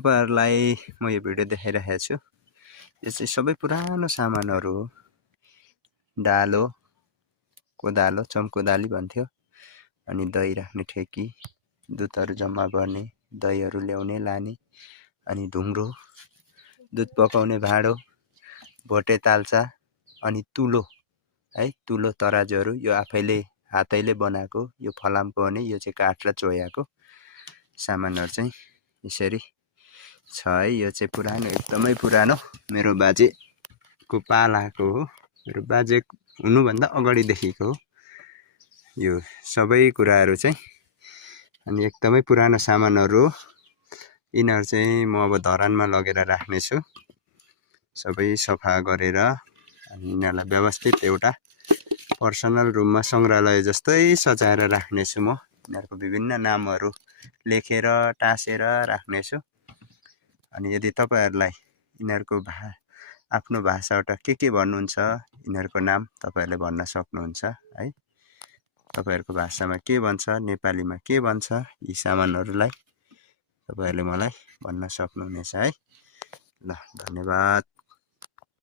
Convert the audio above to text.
तपाईहरुलाई म यो भिडियो देखाइरहेको छु। यो चाहिँ सबै पुरानो सामानहरु हो। डालो, कोदालो, चम्कोदाली भन्थ्यो। अनि दही राख्ने ठेकी, दुधहरु जम्मा गर्ने, दहीहरु ल्याउने लाने, अनि ढुङ्ग्रो, दुध पकाउने भाँडो, भोटे ताल्चा, अनि तुलो है, तुलो तराजुहरु यो आफैले हातैले बनाएको, यो फलामको हो नि, यो चाहिँ काठ र चोयाको सामानहरु चाहिँ यसरी छ है। यो चाहिँ पुरानो, एकदमै पुरानो मेरो बाजेको पालाको हो। मेरो बाजे हुनुभन्दा अगाडिदेखिको हो यो सबै कुराहरु चाहिँ। अनि एकदमै पुरानो सामानहरु हो। यिनीहरु चाहिँ म अब धरानमा लगेर राख्ने छु, सबै सफा गरेर। अनि यिनीहरुलाई व्यवस्थित एउटा पर्सनल रुममा संग्रहालय जस्तै सजाएर राख्ने छु म। यिनीहरुको विभिन्न नामहरु लेखेर टाँसेर राख्ने छु। अनि यदि तपाईहरुलाई यिनीहरुको आफ्नो भाषाबाट के भन्नुहुन्छ, यिनीहरुको नाम तपाईहरुले भन्न सक्नुहुन्छ है। तपाईहरुको भाषामा के भन्छ, नेपालीमा के भन्छ, यी सामानहरुलाई तपाईहरुले मलाई भन्न सक्नुहुनेछ है। ल, धन्यवाद।